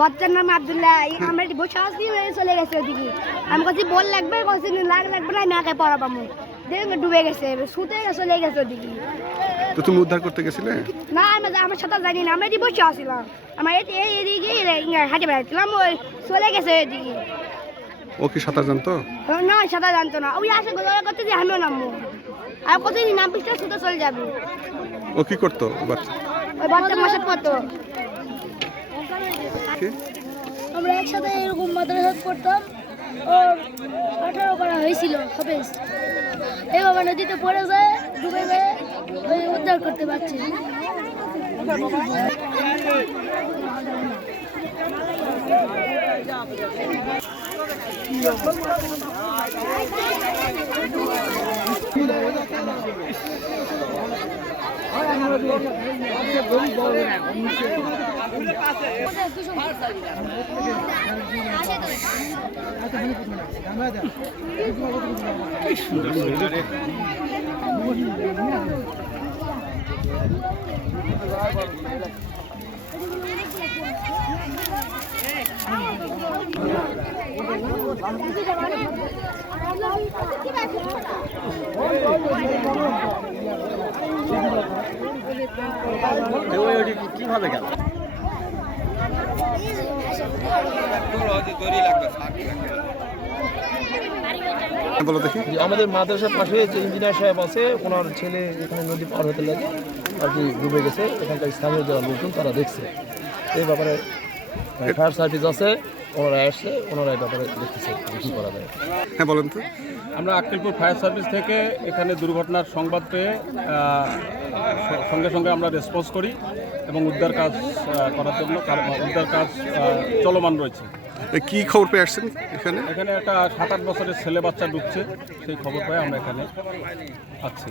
বাচ্চার নাম আব্দুল্লাহ। আমরা বসে আসছি, চলে গেছে ওদিকে। আমি কাছে বল লাগবে, লাগবে না, আমি আগে পড়াবামু। দেখে ডুবে গেছে, শুতে চলে গেছে ওদিকে। তো তুমি উদ্ধার করতে গেছিলে? না, আমার সাঁতার জানি না, আমরা এটি বসে আসছিলাম। আমার এদিকে হাঁটে বেড়াচ্ছিলাম, ওই চলে গেছে ওইদিকে। ও কি সাঁতার জানতো? না, সাঁতার জানতো না। ওই আসে করতে যে আমিও নামবো, আর কতদিন নাম পিছটা শুতে চলে যাবে। ও কি করতো? ওই বাচ্চা মাসে পড়তো। আমরা একসাথে এরকম মাদ্রাসা পড়তাম। ওর 18 করা হয়েছিল হবে। এভাবে নদীতে পড়ে যায়, ডুবে যায়, ওই উদ্ধার করতে পারছি। কিভাবে গেল? বলো দেখি। আমাদের মাদ্রাসার পাশে যে ইঞ্জিনিয়ার সাহেব আছে, ওনার ছেলে এখানে নদী পার হতে লাগে আর কি ডুবে গেছে। এখানকার স্থানীয় যারা লোকজন তারা দেখছে। এই ব্যাপারে ফায়ার সার্ভিস আছে, ওনারা আসছে, ওনারা এই ব্যাপারে দেখতেছে কী করা যায়। হ্যাঁ বলেন তো। আমরা আক্কেলপুর ফায়ার সার্ভিস থেকে এখানে দুর্ঘটনার সংবাদ পেয়ে সঙ্গে সঙ্গে আমরা রেসপন্স করি এবং উদ্ধার কাজ করার জন্য উদ্ধার কাজ চলমান রয়েছে। কি খবর পেয়ে আসছেন এখানে? এখানে একটা 7-8 বছরের ছেলে বাচ্চা ডুবছে, সেই খবর পেয়ে আমরা এখানে আছি।